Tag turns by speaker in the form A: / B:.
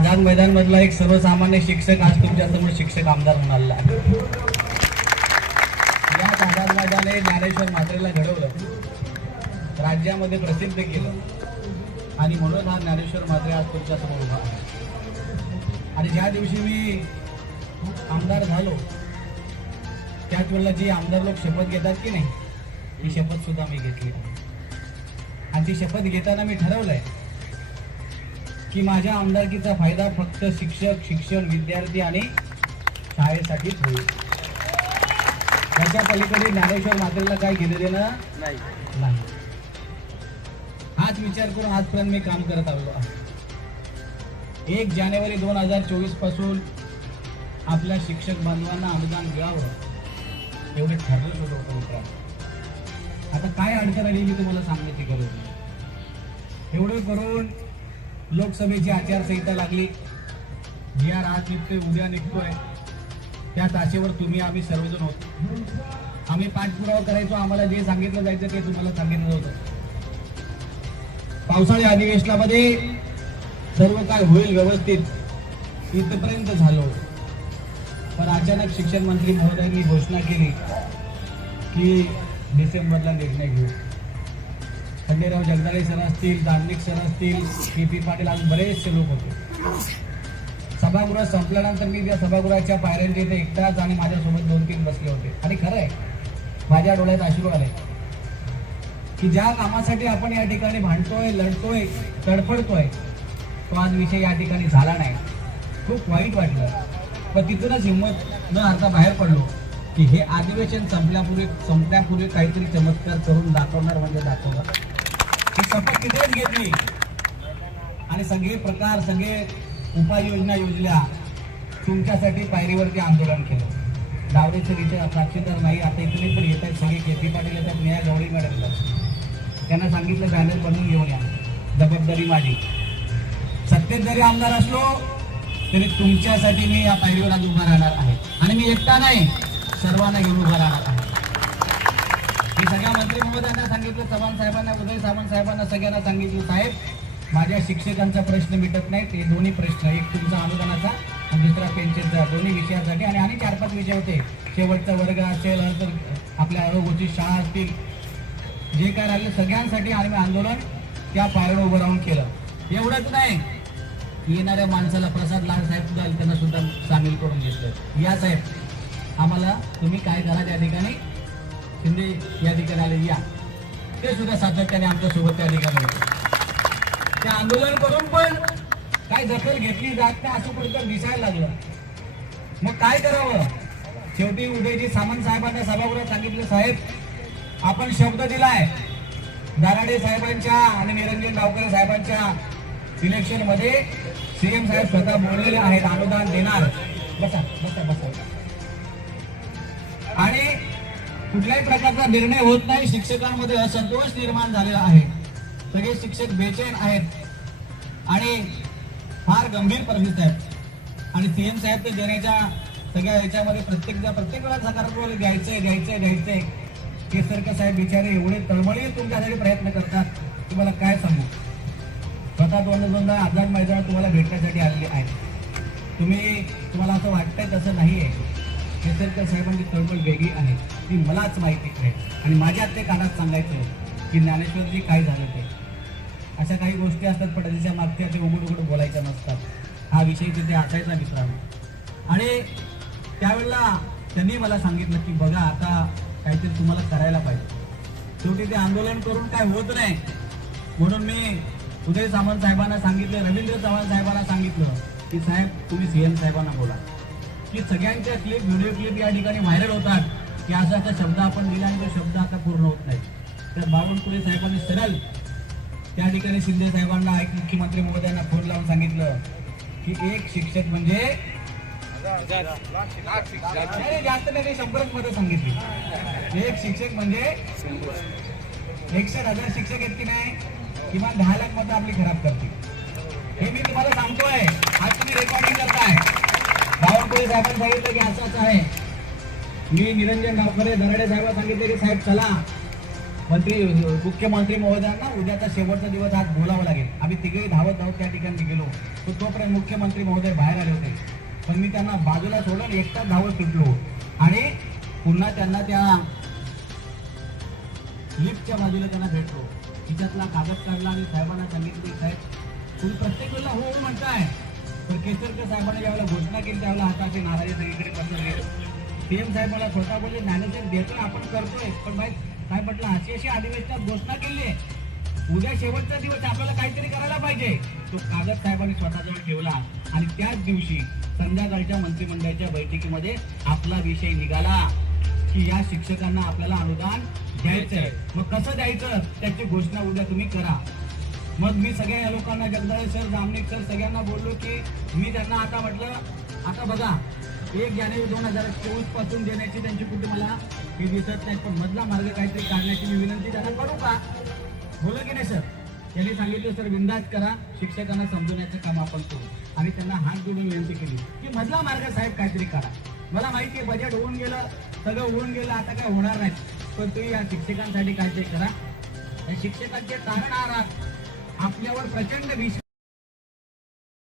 A: आझाद मैदान मधला एक सर्वसामान्य शिक्षक आज तुमच्यासमोर शिक्षक आमदार म्हणाला याच आझाद मैदानाने ज्ञानेश्वर म्हात्रेला घडवलं राज्यामध्ये प्रसिद्ध केलं. आणि म्हणून हा ज्ञानेश्वर म्हात्रे आज तुमच्यासमोर उभा आहे. आणि ज्या दिवशी मी आमदार झालो त्याच वेळेला जी आमदार लोक शपथ घेतात की नाही ही शपथ सुद्धा मी घेतली आणि ती शपथ घेताना मी ठरवलंय की माझ्या आमदारकीचा फायदा फक्त शिक्षक शिक्षण विद्यार्थी आणि शाळेसाठीच होईल. त्याच्या पलीकडे ज्ञानेश्वर मात्रेला काय घेणं देणं
B: नाही.
A: नाही. हाच विचार करून आजपर्यंत मी काम करत आलो आहे. एक जानेवारी दोन हजार चोवीसपासून आपल्या शिक्षक बांधवांना अनुदान मिळावं एवढे ठरलं होतं होतं मित्रांनो. आता काय अडचण आली मी तुम्हाला सांगण्याची गरज नाही. एवढं करून लोकसभेची आचारसंहिता लागली. या आर आज निघतोय उद्या निघतोय. त्या ताशेवर तुम्ही आम्ही सर्वजण होतो. आम्ही पाठपुरावा करायचो आम्हाला जे सांगितलं जायचं ते तुम्हाला सांगितलं होतं. पावसाळी अधिवेशनामध्ये सर्व काय होईल व्यवस्थित इथपर्यंत झालो पण अचानक शिक्षण मंत्री महोदयांनी घोषणा केली की डिसेंबरला निर्णय घेऊ. खंडेराव जगदाळे सर असतील दार्मिक सर असतील के पी पाटील आज बरेचसे लोक होते. सभागृह संपल्यानंतर मी त्या सभागृहाच्या पायऱ्यांच्या इथे एकटाच आणि माझ्यासोबत दोन तीन बसले होते. आणि खरं आहे माझ्या डोळ्यात आशीर्वाद आहे की ज्या कामासाठी आपण या ठिकाणी भांडतोय लढतोय तडफडतोय तो आज विषय या ठिकाणी झाला नाही. खूप वाईट वाटलं. पण तिथूनच हिंमत न हरता बाहेर पडलो की हे अधिवेशन संपल्यापूर्वी संपण्यापूर्वी काहीतरी चमत्कार करून दाखवणार म्हणजे दाखवणार. ही शपथ तिथेच घेतली? आणि सगळे प्रकार सगळे उपाययोजना योजल्या. तुमच्यासाठी पायरीवरती आंदोलन केलं. डावरे सर इथे साक्षीदार नाही आता इकडे पण येत आहेत सगळे. के पी पाटील येतात न्याय गवळी मॅडम त्यांना सांगितलं बॅनर बनवून घेऊन या. जबाबदारी माझी. सत्तेत जरी आमदार असलो तरी तुमच्यासाठी मी या पायरीवर आज उभा राहणार आहे. आणि मी एकटा नाही सर्वांना घेऊन उभा राहणार आहे. सगळ्या मंत्री महोदयांना सांगितलं चव्हाण साहेबांना उदय सावंत साहेबांना सगळ्यांना सांगितलं साहेब माझ्या शिक्षकांचा प्रश्न मिटत नाही ते दोन्ही प्रश्न एक तुमचा अनुदानाचा आणि दुसरा पेन्शनचा दोन्ही विषयासाठी. आणि आणि चार पाच विषय होते. शेवटचा वर्ग असेल तर आपल्या आरोग्याची शाळा असतील जे काय राहिलं सगळ्यांसाठी आम्ही आंदोलन त्या पायावर उभं राहून केलं. एवढंच नाही. येणाऱ्या माणसाला प्रसाद लाल साहेब सुद्धा त्यांना सुद्धा सामील करून घेतलं. या साहेब आम्हाला तुम्ही काय करा त्या ठिकाणी? शिंदे या ठिकाणी आले या. ते सुद्धा सातत्याने आमच्यासोबत त्या ठिकाणी होते. ते आंदोलन करून पण काय दखल घेतली जात नाही असं कुठेतरी दिसायला लागलं. मग काय करावं? शेवटी उदयजी सामंत साहेबांना सभागृहात सांगितलं साहेब आपण शब्द दिलाय. दाराडे साहेबांच्या आणि निरंजन गावकर साहेबांच्या इलेक्शनमध्ये सीएम साहेब स्वतः बोललेले आहेत अनुदान देणार. बसा बसा बसा. कुठल्याही प्रकारचा निर्णय होत नाही. शिक्षकांमध्ये असंतोष निर्माण झालेला आहे. सगळे शिक्षक बेचैन आहेत. आणि फार गंभीर परिस्थिती आहेत आणि सीएम साहेब ते देण्याच्या सगळ्या याच्यामध्ये प्रत्येक प्रत्येक वेळा सकारात्मक द्यायचंय द्यायचंय द्यायचंय. केसरकर साहेब बिचारे एवढे तळमळी तुमच्यासाठी प्रयत्न करतात. तुम्हाला काय सांगू? स्वतः दोन दोनदा आझाद मैदानात तुम्हाला भेटण्यासाठी आलेले आहेत तुम्ही तुम्हाला असं वाटतंय तसं नाही आहे केसरकर साहेबांची तळमळ वेगळी आहे. ती मलाच माहिती आहे आणि माझ्या ते कानात सांगायचं की ज्ञानेश्वरजी काय झालं ते. अशा काही गोष्टी असतात पण त्याच्या मागच्या ते उघड उघड बोलायच्या नसतात. हा विषय तिथे असायचा मित्रांनो. आणि त्यावेळेला त्यांनी मला सांगितलं की बघा आता काहीतरी तुम्हाला करायला पाहिजे. शेवटी ते आंदोलन करून काय होत नाही. म्हणून मी उदय सामंत साहेबांना सांगितलं रवींद्र चव्हाण साहेबांना सांगितलं की साहेब तुम्ही सीएम साहेबांना बोला. की सगळ्यांच्या क्लिप व्हिडिओ क्लिप या ठिकाणी व्हायरल होतात. की असा असा शब्द आपण दिला आणि तो शब्द आता पूर्ण होत नाही. तर बावनकुळे साहेबांनी सरळ त्या ठिकाणी शिंदे साहेबांना एक मुख्यमंत्री महोदयांना फोन लावून सांगितलं की एक शिक्षक म्हणजे नाही, जास्त नाही शंभरच मध्ये सांगितली. एक शिक्षक म्हणजे एकशे हजार शिक्षक आहेत की नाही किमान दहा लाख मतं आपली खराब करतील. हे मी तुम्हाला सांगतोय. आज तुम्ही रेकॉर्डिंग करताय. बावनकुळे साहेबांनी सांगितलं की असं असं आहे. मी निरंजन गावकरे दराडे साहेबांना सांगितले की साहेब चला. मंत्री मुख्यमंत्री महोदयांना उद्याचा शेवटचा दिवस आज बोलावं लागेल. आम्ही तिघेही धावत धावत त्या ठिकाणी गेलो. तर तोपर्यंत मुख्यमंत्री महोदय बाहेर आले होते. पण मी त्यांना बाजूला सोडून एकटाच धावत सुटलो. आणि पुन्हा त्यांना त्या लिफ्टच्या बाजूला त्यांना भेटलो. तिच्यातला कागद काढला आणि साहेबांना सांगितले साहेब तुम्ही प्रत्येक वेळेला हो, हो म्हणताय. तर केसरकर साहेबांनी ज्यावेळेला घोषणा केली त्यावेळेला हाताचे नाराजी सगळीकडे पसरली. पीएम साहेब मला स्वतः बोलले ज्ञानेश्वर देतो आपण करतोय. पण भाई काय म्हटलं अशी अशी अधिवेशनात घोषणा केली आहे. उद्या शेवटचा दिवस आपल्याला काहीतरी करायला पाहिजे. तो कागद साहेबांनी स्वतःजवळ ठेवला आणि त्याच दिवशी संध्याकाळच्या मंत्रिमंडळाच्या बैठकीमध्ये आपला विषय निघाला की या शिक्षकांना आपल्याला अनुदान द्यायचंय. मग कसं द्यायचं? त्याची घोषणा उद्या तुम्ही करा. मग मी सगळ्या या लोकांना जगदाळे सर जामनिक सर सगळ्यांना बोललो की मी त्यांना आता म्हटलं आता बघा एक जानेवारी दोन हजार चोवीसपासून देण्याची त्यांची कुठे मला हे दिसत नाही पण मधला मार्ग काहीतरी काढण्याची मी विनंती त्यांना करू का? बोला की नाही सर? त्यांनी सांगितलं सर विंदाज करा शिक्षकांना समजवण्याचं काम आपण करू. आणि त्यांना हात जोडून विनंती केली की मधला मार्ग साहेब काहीतरी करा मला माहिती आहे बजेट होऊन गेलं सगळं होऊन गेलं आता काय होणार नाही. पण तुम्ही या शिक्षकांसाठी काहीतरी करा. या शिक्षकांचे कारण आहात. आपल्यावर प्रचंड विश्वास